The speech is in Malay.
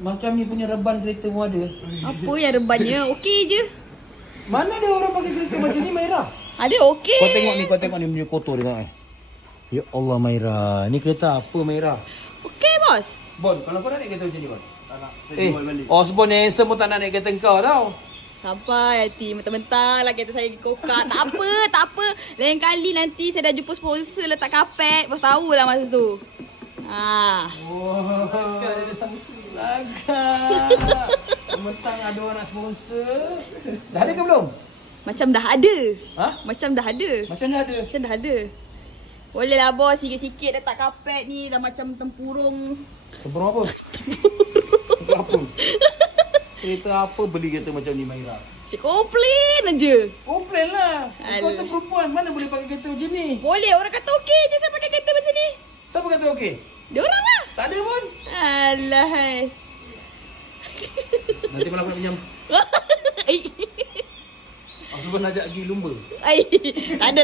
Macam ni punya reban kereta pun ada. Apa yang rebannya? Okey je. Mana ada orang pakai kereta macam ni, Maira? Ada okey. Kau tengok ni punya kotor tengok. Ya Allah, Maira. Ni kereta apa, Maira? Okey, bos. Bon, kalau kau nak naik kereta macam ni, Bon? Tak nak. Osborn Hanson pun tak nak naik kereta kau tau. Sampai hati mentang-mentang lah kereta saya kokak. Tak apa. Lain kali nanti saya dah jumpa sponsor letak kapet. Bos tahulah masa tu. Wah. Lagak. Mentang ada orang nak sponsor. Dah ada ke belum? Macam dah ada. Ha? Macam dah ada. Macam dah ada. Boleh lah bos, sikit-sikit letak kapet ni dah macam tempurung. Tempurung apa? Tempurung apa? Kereta apa beli kereta macam ni, Maira? Cik komplain aja. Komplain lah. Kau tu perempuan, mana boleh pakai kereta macam ni? Boleh, orang kata okey je saya pakai kereta macam ni. Siapa kata okey? Dia orang lah. Tak ada pun. Alah hai. Nanti malam aku nak pinjam. Aku nak ajak pergi lumba. Tak ada.